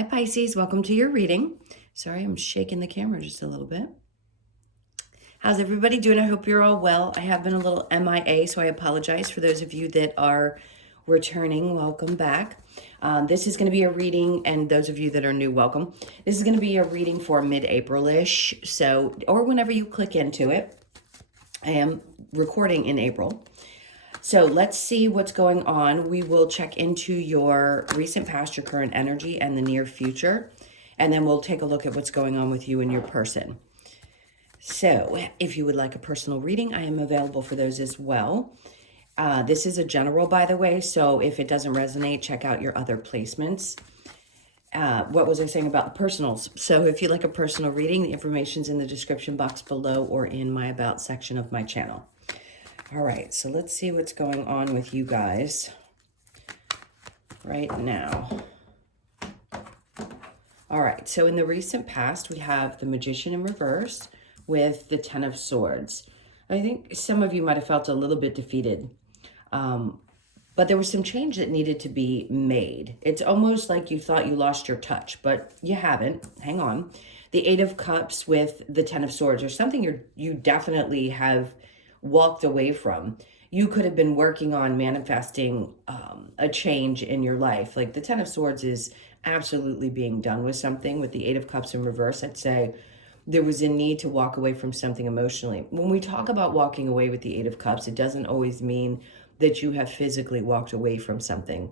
Hi Pisces, welcome to your reading. Sorry, I'm shaking the camera just a little bit. How's everybody doing? I hope you're all well. I have been a little MIA, so I apologize for those of you that are returning. Welcome back. This is going to be a reading, and those of you that are new, welcome. This is going to be a reading for mid-April-ish, so, or whenever you click into it. I am recording in April. So let's see what's going on. We will check into your recent past, your current energy, and the near future. And then we'll take a look at what's going on with you and your person. So if you would like a personal reading, I am available for those as well. This is a general, by the way, so if it doesn't resonate, check out your other placements. What was I saying about the personals? So if you'd like a personal reading, the information's in the description box below or in my About section of my channel. All right, so let's see what's going on with you guys right now. All right, so in the recent past, we have the Magician in reverse with the Ten of Swords. I think some of you might have felt a little bit defeated, but there was some change that needed to be made. It's almost like you thought you lost your touch, but you haven't. Hang on. The Eight of Cups with the Ten of Swords, or something you definitely have walked away from. You could have been working on manifesting a change in your life. Like the Ten of Swords is absolutely being done with something. With the Eight of Cups in reverse, I'd say there was a need to walk away from something emotionally. When we talk about walking away with the Eight of Cups, it doesn't always mean that you have physically walked away from something.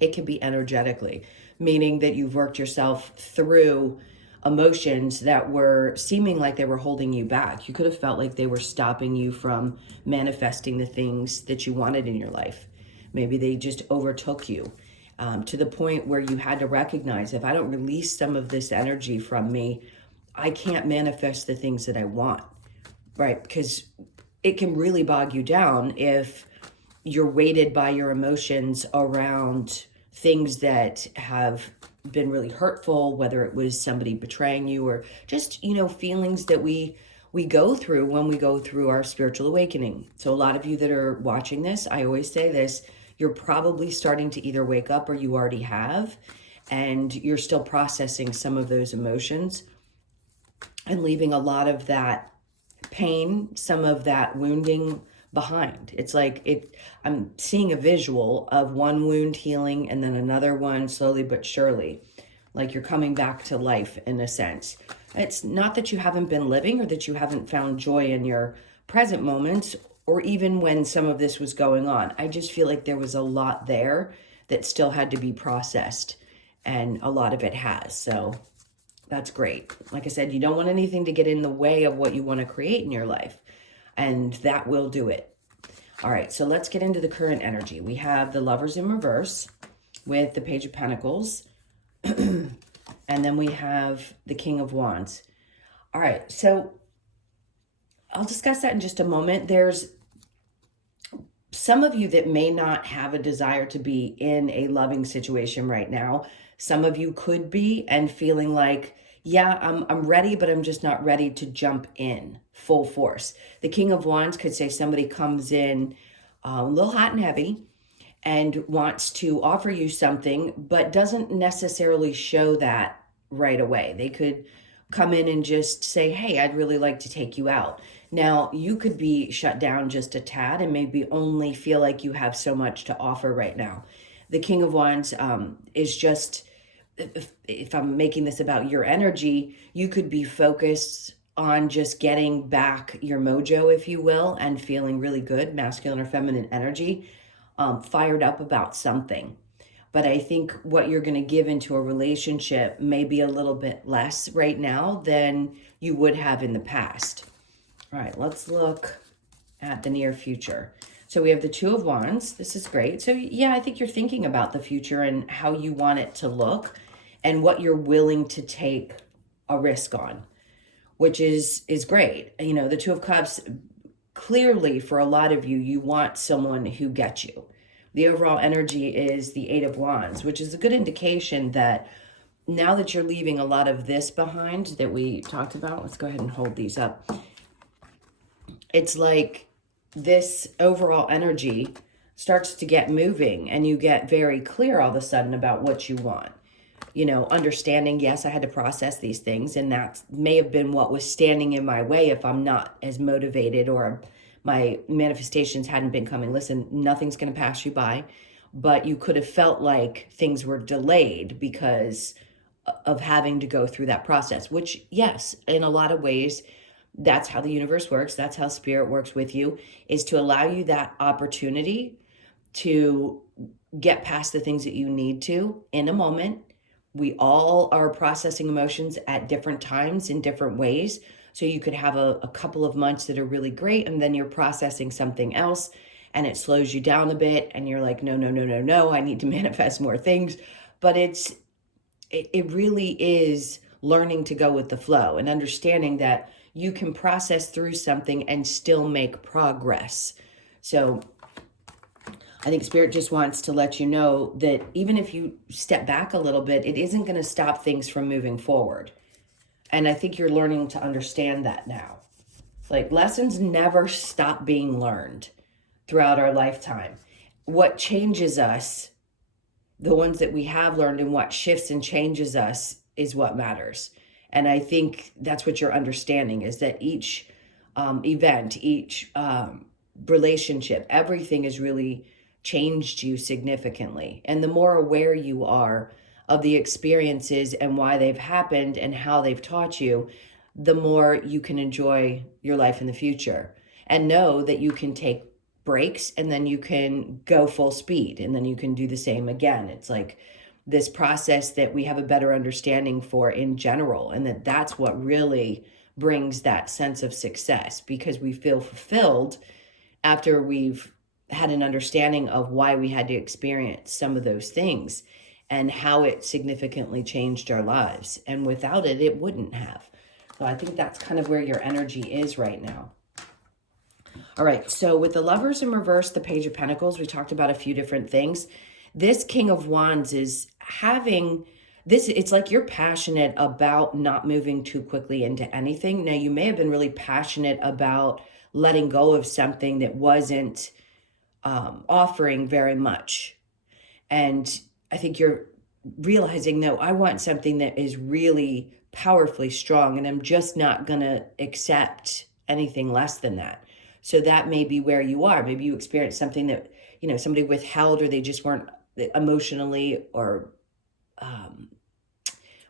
It can be energetically, meaning that you've worked yourself through emotions that were seeming like they were holding you back. You could have felt like they were stopping you from manifesting the things that you wanted in your life. Maybe they just overtook you to the point where you had to recognize, if I don't release some of this energy from me, I can't manifest the things that I want, right? Because it can really bog you down if you're weighted by your emotions around things that have been really hurtful, whether it was somebody betraying you or just, feelings that we go through when we go through our spiritual awakening. So a lot of you that are watching this, I always say this, you're probably starting to either wake up or you already have, and you're still processing some of those emotions and leaving a lot of that pain, some of that wounding behind. It's like I'm seeing a visual of one wound healing and then another one slowly but surely, like you're coming back to life in a sense. It's not that you haven't been living or that you haven't found joy in your present moments or even when some of this was going on. I just feel like there was a lot there that still had to be processed, and a lot of it has. So that's great. Like I said, you don't want anything to get in the way of what you want to create in your life, and that will do it. All right, so let's get into the current energy. We have the Lovers in reverse with the Page of Pentacles, and then we have the King of Wands. All right, so I'll discuss that in just a moment. There's some of you that may not have a desire to be in a loving situation right now. Some of you could be and feeling like, yeah, I'm ready, but I'm just not ready to jump in full force. The King of Wands could say somebody comes in a little hot and heavy and wants to offer you something, but doesn't necessarily show that right away. They could come in and just say, hey, I'd really like to take you out. Now, you could be shut down just a tad and maybe only feel like you have so much to offer right now. The King of Wands is just, if I'm making this about your energy, you could be focused on just getting back your mojo, if you will, and feeling really good, masculine or feminine energy, fired up about something. But I think what you're going to give into a relationship may be a little bit less right now than you would have in the past. All right, let's look at the near future. So we have the Two of Wands. This is great. So yeah, I think you're thinking about the future and how you want it to look and what you're willing to take a risk on, which is great. The Two of Cups, clearly for a lot of you, you want someone who gets you. The overall energy is the Eight of Wands, which is a good indication that now that you're leaving a lot of this behind that we talked about, let's go ahead and hold these up. It's like this overall energy starts to get moving and you get very clear all of a sudden about what you want. understanding, yes, I had to process these things, and that may have been what was standing in my way if I'm not as motivated or my manifestations hadn't been coming. Listen, nothing's going to pass you by, but you could have felt like things were delayed because of having to go through that process, which, yes, in a lot of ways, that's how the universe works. That's how spirit works with you, is to allow you that opportunity to get past the things that you need to in a moment. We all are processing emotions at different times in different ways. So you could have a couple of months that are really great, and then you're processing something else and it slows you down a bit, and you're like, no, no, no, no, no, I need to manifest more things. But it really is learning to go with the flow and understanding that you can process through something and still make progress. So I think Spirit just wants to let you know that even if you step back a little bit, it isn't going to stop things from moving forward. And I think you're learning to understand that now. Like, lessons never stop being learned throughout our lifetime. What changes us, the ones that we have learned, and what shifts and changes us is what matters. And I think that's what you're understanding, is that each event, each relationship, everything has really changed you significantly. And the more aware you are of the experiences and why they've happened and how they've taught you, the more you can enjoy your life in the future and know that you can take breaks and then you can go full speed and then you can do the same again. It's like this process that we have a better understanding for in general, and that's what really brings that sense of success, because we feel fulfilled after we've had an understanding of why we had to experience some of those things and how it significantly changed our lives. And without it, it wouldn't have. So I think that's kind of where your energy is right now. All right, so with the Lovers in reverse, the Page of Pentacles, we talked about a few different things. This King of Wands is having this, it's like you're passionate about not moving too quickly into anything. Now, you may have been really passionate about letting go of something that wasn't offering very much. And I think you're realizing, no, I want something that is really powerfully strong, and I'm just not going to accept anything less than that. So that may be where you are. Maybe you experienced something that, somebody withheld, or they just weren't emotionally, or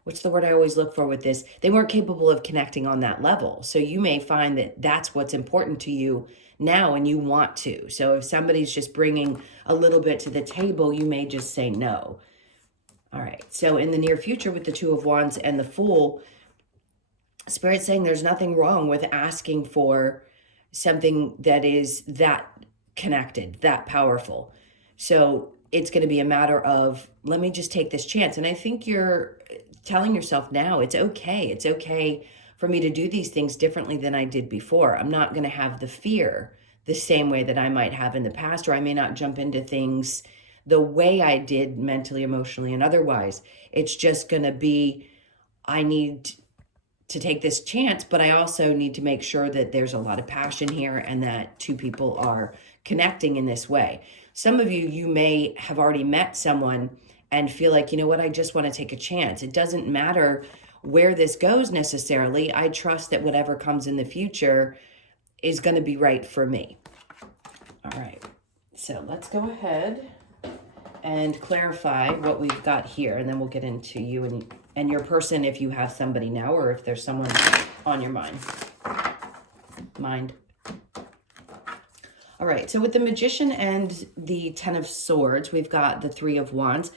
what's the word I always look for with this? They weren't capable of connecting on that level. So you may find that that's what's important to you now and you want to. So if somebody's just bringing a little bit to the table, you may just say no. All right. So in the near future, with the Two of Wands and the Fool, Spirit's saying there's nothing wrong with asking for something that is that connected, that powerful. So it's going to be a matter of, let me just take this chance. And I think you're telling yourself now, it's okay. It's okay for me to do these things differently than I did before. I'm not going to have the fear the same way that I might have in the past, or I may not jump into things the way I did mentally, emotionally, and otherwise. It's just going to be, I need to take this chance, but I also need to make sure that there's a lot of passion here and that two people are connecting in this way. Some of you may have already met someone and feel like, you know what, I just want to take a chance. It doesn't matter where this goes necessarily. I trust that whatever comes in the future is going to be right for me. All right, so let's go ahead and clarify what we've got here, and then we'll get into you and your person, if you have somebody now, or if there's someone on your mind. All right, so with the Magician and the Ten of Swords, we've got the Three of Wands.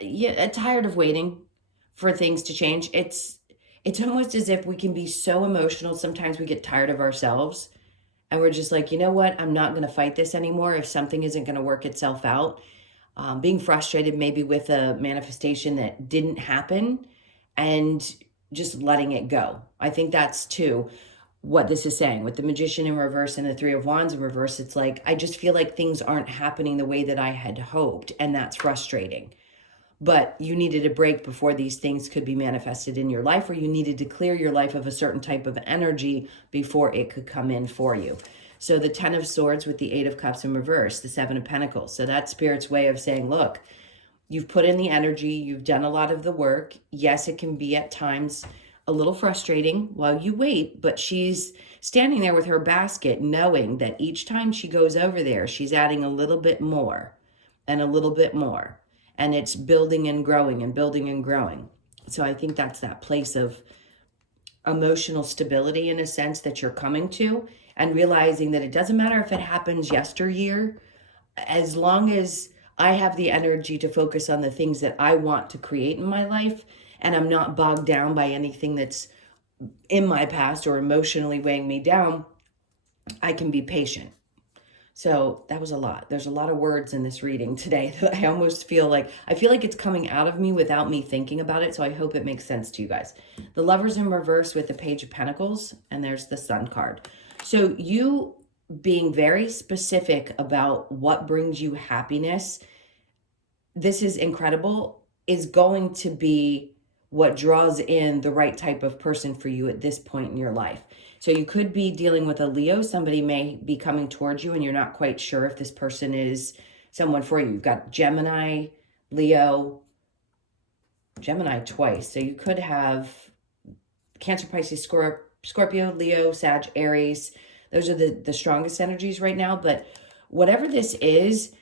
Yeah, tired of waiting for things to change. It's almost as if we can be so emotional. Sometimes we get tired of ourselves and we're just like, you know what? I'm not going to fight this anymore if something isn't going to work itself out. Being frustrated maybe with a manifestation that didn't happen and just letting it go. I think that's too what this is saying. With the Magician in reverse and the Three of Wands in reverse, it's like, I just feel like things aren't happening the way that I had hoped, and that's frustrating. But you needed a break before these things could be manifested in your life, or you needed to clear your life of a certain type of energy before it could come in for you. So the Ten of Swords with the Eight of Cups in reverse, the Seven of Pentacles. So that's Spirit's way of saying, look, You've put in the energy. You've done a lot of the work. Yes, it can be at times a little frustrating while you wait, but she's standing there with her basket knowing that each time she goes over there, she's adding a little bit more and a little bit more. And it's building and growing and building and growing. So I think that's that place of emotional stability in a sense that you're coming to, and realizing that it doesn't matter if it happens yesteryear, as long as I have the energy to focus on the things that I want to create in my life, and I'm not bogged down by anything that's in my past or emotionally weighing me down, I can be patient. So that was a lot. There's a lot of words in this reading today that I almost feel like it's coming out of me without me thinking about it. So I hope it makes sense to you guys. The Lover's in reverse with the Page of Pentacles, and there's the Sun card. So you being very specific about what brings you happiness, this is incredible, is going to be what draws in the right type of person for you at this point in your life. So you could be dealing with a Leo. Somebody may be coming towards you and you're not quite sure if this person is someone for you. You've got Gemini, Leo, Gemini twice. So you could have Cancer, Pisces, Scorpio, Leo, Sag, Aries. Those are the strongest energies right now. But whatever this is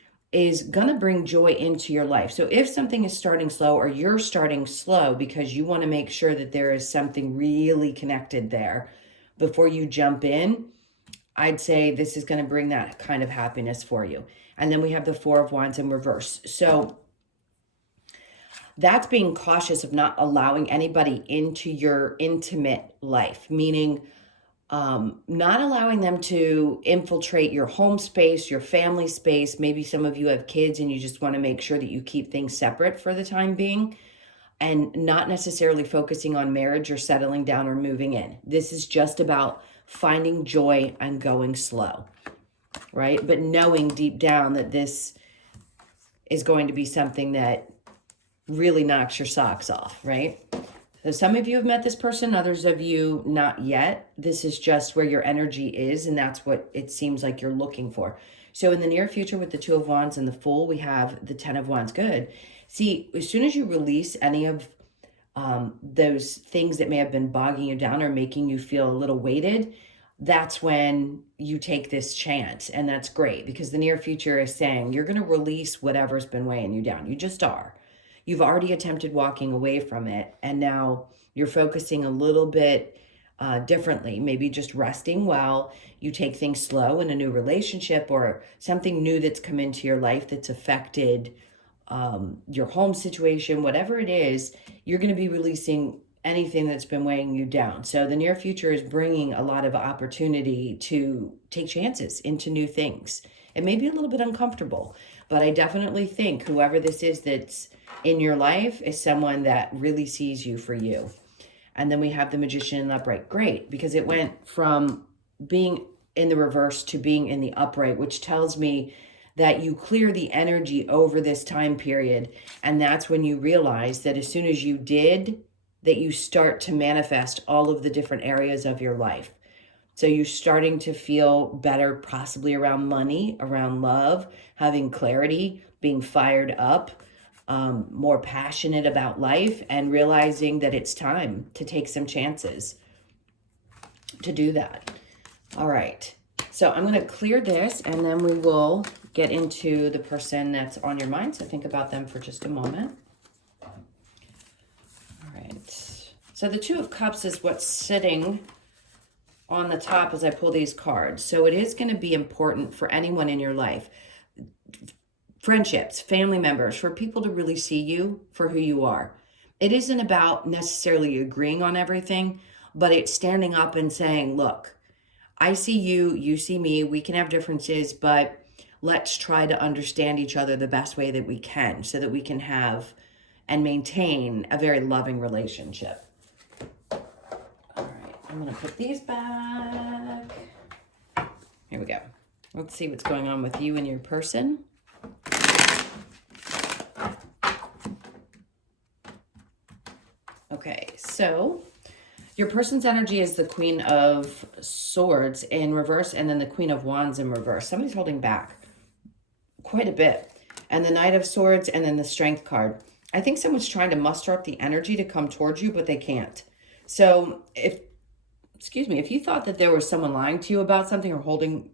going to bring joy into your life. So if something is starting slow, or you're starting slow because you want to make sure that there is something really connected there before you jump in, I'd say this is going to bring that kind of happiness for you. And then we have the Four of Wands in reverse. So that's being cautious of not allowing anybody into your intimate life, meaning not allowing them to infiltrate your home space, your family space. Maybe some of you have kids and you just want to make sure that you keep things separate for the time being, and not necessarily focusing on marriage or settling down or moving in. This is just about finding joy and going slow, right? But knowing deep down that this is going to be something that really knocks your socks off, right? So some of you have met this person, others of you not yet. This is just where your energy is, and that's what it seems like you're looking for. So in the near future with the Two of Wands and the Fool, we have the Ten of Wands. Good. See, as soon as you release any of those things that may have been bogging you down or making you feel a little weighted, that's when you take this chance. And that's great, because the near future is saying you're going to release whatever's been weighing you down. You just are. You've already attempted walking away from it, and now you're focusing a little bit differently, maybe just resting while you take things slow in a new relationship or something new that's come into your life that's affected your home situation. Whatever it is, you're going to be releasing anything that's been weighing you down. So the near future is bringing a lot of opportunity to take chances into new things. It may be a little bit uncomfortable, but I definitely think whoever this is that's in your life is someone that really sees you for you. And then we have the Magician in the upright. Great, because it went from being in the reverse to being in the upright, which tells me that you clear the energy over this time period. And that's when you realize that as soon as you did, that you start to manifest all of the different areas of your life. So you're starting to feel better, possibly around money, around love, having clarity, being fired up, more passionate about life, and realizing that it's time to take some chances to do that. All right. So I'm going to clear this, and then we will get into the person that's on your mind. So think about them for just a moment. All right. So the Two of Cups is what's sitting on the top as I pull these cards. So it is going to be important for anyone in your life, friendships, family members, for people to really see you for who you are. It isn't about necessarily agreeing on everything, but it's standing up and saying, look, I see you, you see me, we can have differences, but let's try to understand each other the best way that we can, so that we can have and maintain a very loving relationship. All right, I'm going to put these back. Here we go. Let's see what's going on with you and your person. Okay, so your person's energy is the Queen of Swords in reverse, and then the Queen of Wands in reverse. Somebody's holding back quite a bit. and the Knight of Swords, and then the Strength card. I think someone's trying to muster up the energy to come towards you, but they can't. So if you thought that there was someone lying to you about something or holding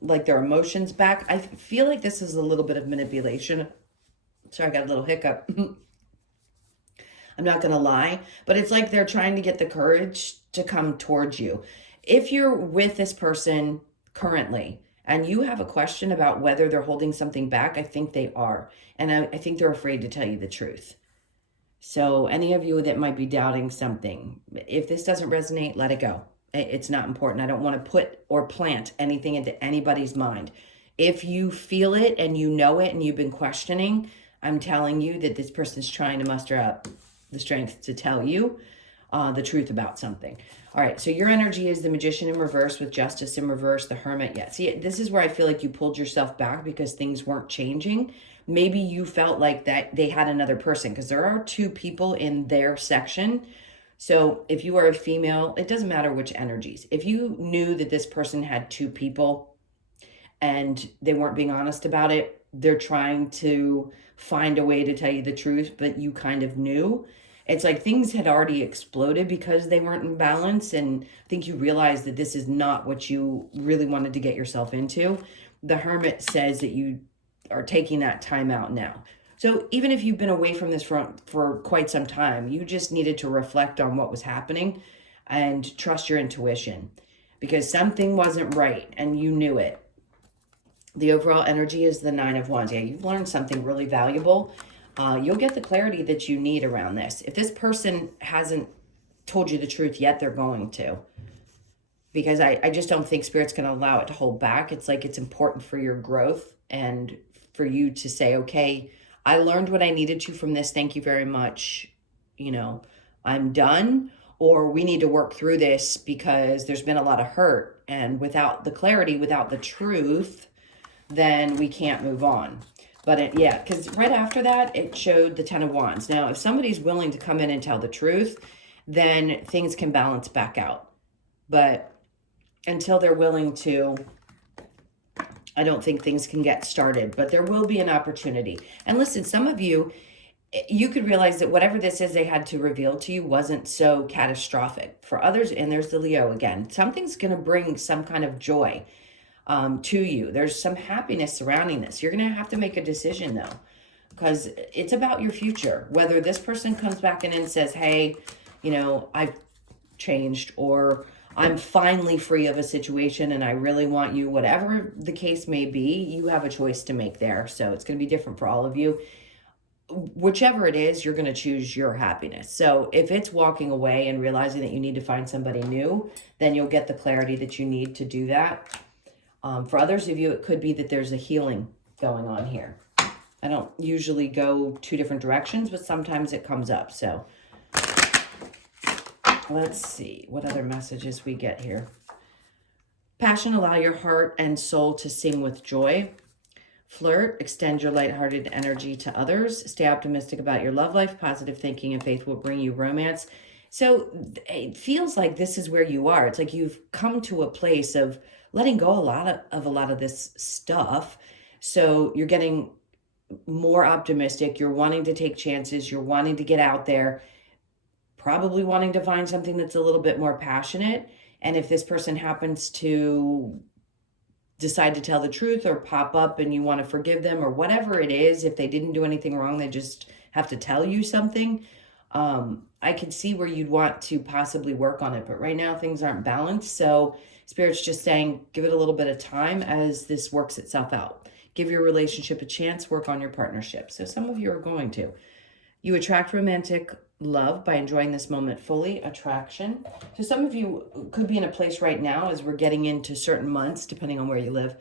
like their emotions back, I feel like this is a little bit of manipulation. Sorry, I got a little hiccup. I'm not going to lie, but it's like they're trying to get the courage to come towards you. If you're with this person currently and you have a question about whether they're holding something back, I think they are. And I think they're afraid to tell you the truth. So any of you that might be doubting something, if this doesn't resonate, let it go. It's not important. I don't want to put or plant anything into anybody's mind. If you feel it and you know it and you've been questioning, I'm telling you that this person's trying to muster up the strength to tell you the truth about something. All right, so your energy is the Magician in reverse with Justice in reverse, the Hermit. Yeah, see, this is where I feel like you pulled yourself back because things weren't changing. Maybe you felt like that they had another person, because there are two people in their section. So if you are a female, it doesn't matter which energies. If you knew that this person had two people and they weren't being honest about it, they're trying to find a way to tell you the truth, but you kind of knew. It's like things had already exploded because they weren't in balance, and I think you realized that this is not what you really wanted to get yourself into. The Hermit says that you are taking that time out now. So even if you've been away from this front for quite some time, you just needed to reflect on what was happening and trust your intuition, because something wasn't right and you knew it. The overall energy is the Nine of Wands. Yeah, you've learned something really valuable. You'll get the clarity that you need around this. If this person hasn't told you the truth yet, they're going to. Because I just don't think Spirit's going to allow it to hold back. It's like it's important for your growth and for you to say, okay, I learned what I needed to from this. Thank you very much. You know, I'm done. Or we need to work through this because there's been a lot of hurt. And without the clarity, without the truth, then we can't move on. But yeah, because right after that, it showed the Ten of Wands. Now, if somebody's willing to come in and tell the truth, then things can balance back out. But until they're willing to, I don't think things can get started. But there will be an opportunity. And listen, some of you, you could realize that whatever this is they had to reveal to you wasn't so catastrophic. For others, and there's the Leo again, something's going to bring some kind of joy to you. There's some happiness surrounding this. You're going to have to make a decision though, because it's about your future. Whether this person comes back in and says, hey, you know, I've changed, or I'm finally free of a situation and I really want you, whatever the case may be, you have a choice to make there. So it's going to be different for all of you. Whichever it is, you're going to choose your happiness. So if it's walking away and realizing that you need to find somebody new, then you'll get the clarity that you need to do that. For others of you, it could be that there's a healing going on here. I don't usually go two different directions, but sometimes it comes up. So let's see what other messages we get here. Passion, allow your heart and soul to sing with joy. Flirt, extend your lighthearted energy to others. Stay optimistic about your love life. Positive thinking and faith will bring you romance. So it feels like this is where you are. It's like you've come to a place of letting go of a lot of this stuff. So you're getting more optimistic. You're wanting to take chances. You're wanting to get out there, probably wanting to find something that's a little bit more passionate. And if this person happens to decide to tell the truth or pop up and you want to forgive them or whatever it is, if they didn't do anything wrong, they just have to tell you something. I can see where you'd want to possibly work on it, but right now things aren't balanced. So Spirit's just saying, give it a little bit of time as this works itself out. Give your relationship a chance, work on your partnership. So some of you are going to. You attract romantic love by enjoying this moment fully. Attraction. So some of you could be in a place right now as we're getting into certain months, depending on where you live,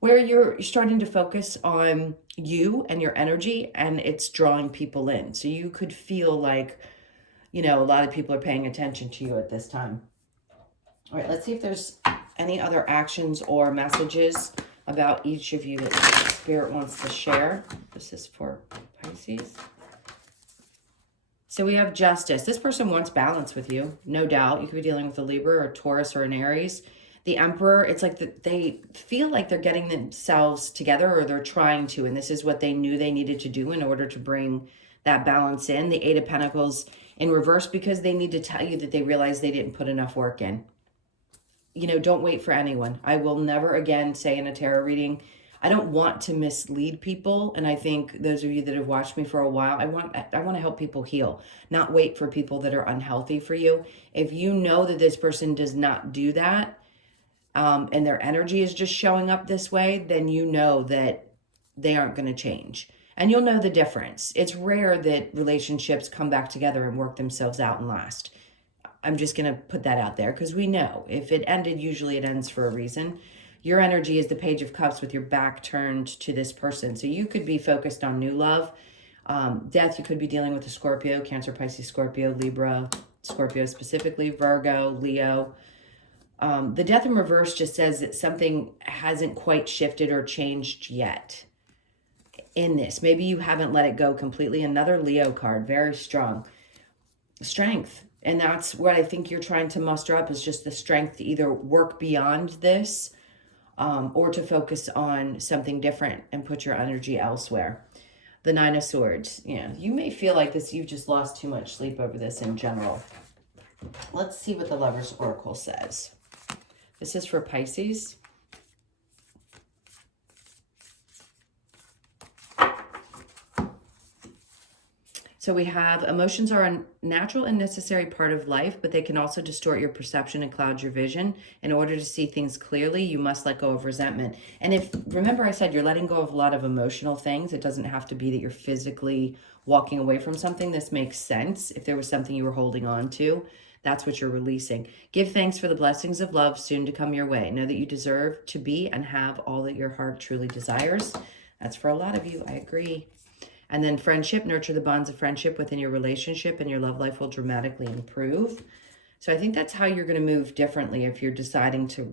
where you're starting to focus on you and your energy, and it's drawing people in. So you could feel like, you know, a lot of people are paying attention to you at this time. All right, let's see if there's any other actions or messages about each of you that Spirit wants to share. This is for Pisces. So we have Justice. This person wants balance with you, no doubt. You could be dealing with a Libra or a Taurus or an Aries. The Emperor, it's like they feel like they're getting themselves together, or they're trying to, and this is what they knew they needed to do in order to bring that balance in. The Eight of Pentacles in reverse, because they need to tell you that they realize they didn't put enough work in. You know, don't wait for anyone. I will never again say in a tarot reading, I don't want to mislead people. And I think those of you that have watched me for a while, I want to help people heal, not wait for people that are unhealthy for you. If you know that this person does not do that, and their energy is just showing up this way, then you know that they aren't going to change. And you'll know the difference. It's rare that relationships come back together and work themselves out and last. I'm just going to put that out there because we know if it ended, usually it ends for a reason. Your energy is the Page of Cups with your back turned to this person. So you could be focused on new love. Death, you could be dealing with a Scorpio, Cancer, Pisces, Scorpio, Libra, Scorpio specifically, Virgo, Leo. The Death in reverse just says that something hasn't quite shifted or changed yet in this. Maybe you haven't let it go completely. Another Leo card, very strong. Strength. And that's what I think you're trying to muster up, is just the strength to either work beyond this or to focus on something different and put your energy elsewhere. The Nine of Swords. Yeah, you may feel like this, you've just lost too much sleep over this in general. Let's see what the Lover's Oracle says. This is for Pisces. So we have emotions are a natural and necessary part of life, but they can also distort your perception and cloud your vision. In order to see things clearly, you must let go of resentment. And if, remember I said you're letting go of a lot of emotional things. It doesn't have to be that you're physically walking away from something. This makes sense. If there was something you were holding on to, that's what you're releasing. Give thanks for the blessings of love soon to come your way. Know that you deserve to be and have all that your heart truly desires. That's for a lot of you. I agree. And then friendship, nurture the bonds of friendship within your relationship and your love life will dramatically improve. So I think that's how you're going to move differently if you're deciding to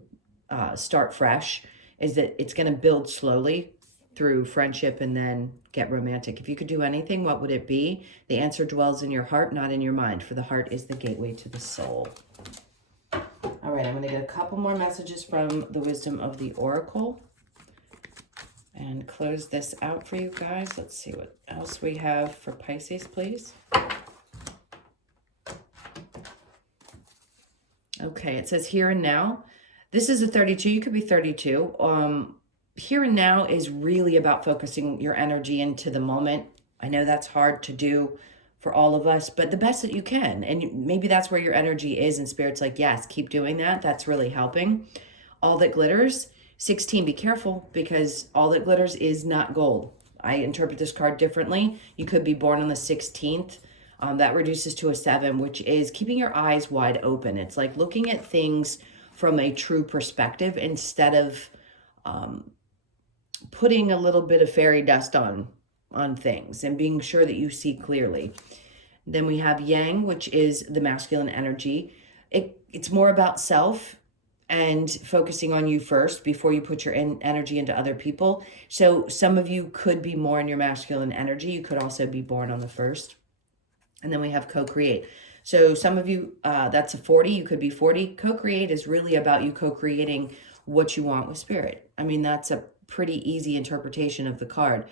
start fresh, is that it's going to build slowly through friendship and then get romantic. If you could do anything, what would it be? The answer dwells in your heart, not in your mind, for the heart is the gateway to the soul. All right, I'm going to get a couple more messages from the Wisdom of the Oracle and close this out for you guys. Let's see what else we have for Pisces, please. Okay, it says here and now. This is a 32. You could be 32. Here and now is really about focusing your energy into the moment. I know that's hard to do for all of us, but the best that you can. And maybe that's where your energy is, and Spirit's like, yes, keep doing that. That's really helping. All that glitters. 16, be careful, because all that glitters is not gold. I interpret this card differently. You could be born on the 16th. That reduces to a 7, which is keeping your eyes wide open. It's like looking at things from a true perspective instead of putting a little bit of fairy dust on things and being sure that you see clearly. Then we have Yang, which is the masculine energy. It's more about self and focusing on you first before you put your energy into other people. So some of you could be more in your masculine energy. You could also be born on the 1st. And then we have co-create. So some of you, that's a 40. You could be 40. Co-create is really about you co-creating what you want with Spirit. I mean, that's a pretty easy interpretation of the card.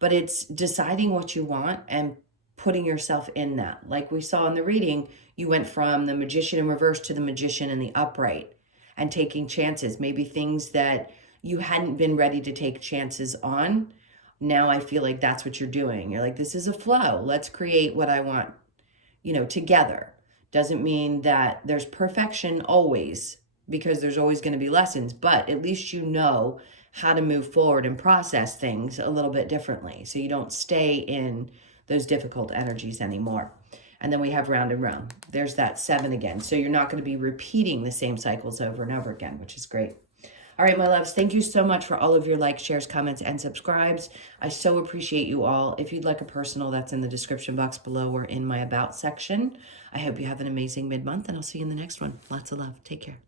But it's deciding what you want and putting yourself in that. Like we saw in the reading, you went from the Magician in reverse to the Magician in the upright. And taking chances, maybe things that you hadn't been ready to take chances on. Now I feel like that's what you're doing. You're like, this is a flow. Let's create what I want, together. Doesn't mean that there's perfection always, because there's always going to be lessons, but at least you know how to move forward and process things a little bit differently. So you don't stay in those difficult energies anymore. And then we have round and round. There's that 7 again. So you're not going to be repeating the same cycles over and over again, which is great. All right, my loves, thank you so much for all of your likes, shares, comments, and subscribes. I so appreciate you all. If you'd like a personal, that's in the description box below or in my About section. I hope you have an amazing mid-month, and I'll see you in the next one. Lots of love. Take care.